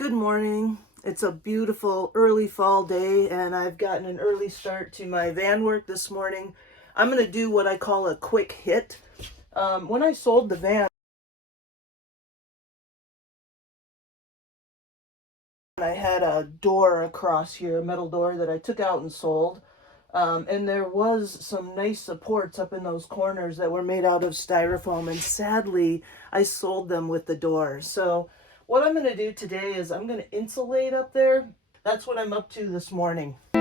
Good morning. It's a beautiful early fall day and I've gotten an early start to my van work this morning. I'm going to do what I call a quick hit. When I sold the van, I had a door across here, a metal door that I took out and sold. And there was some nice supports up in those corners that were made out of styrofoam, and sadly I sold them with the door. So what I'm going to do today is I'm going to insulate up there. That's what I'm up to this morning. I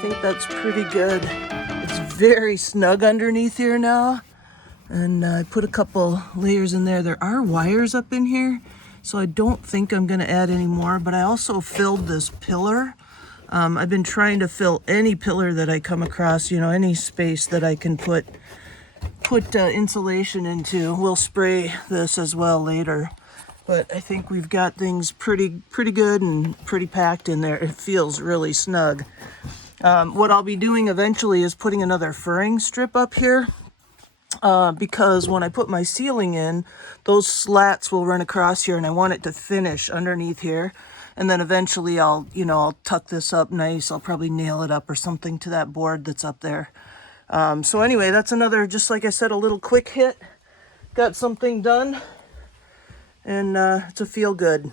think that's pretty good. It's very snug underneath here now. And I put a couple layers in there. There are wires up in here, so I don't think I'm going to add any more. But I also filled this pillar. I've been trying to fill any pillar that I come across, any space that I can put insulation into. We'll spray this as well later. But I think we've got things pretty good and pretty packed in there. It feels really snug. What I'll be doing eventually is putting another furring strip up here. Because when I put my ceiling in, those slats will run across here, and I want it to finish underneath here. And then eventually I'll tuck this up nice. I'll probably nail it up or something to that board that's up there. So anyway, that's another, just like I said, a little quick hit. Got something done, and it's a feel good.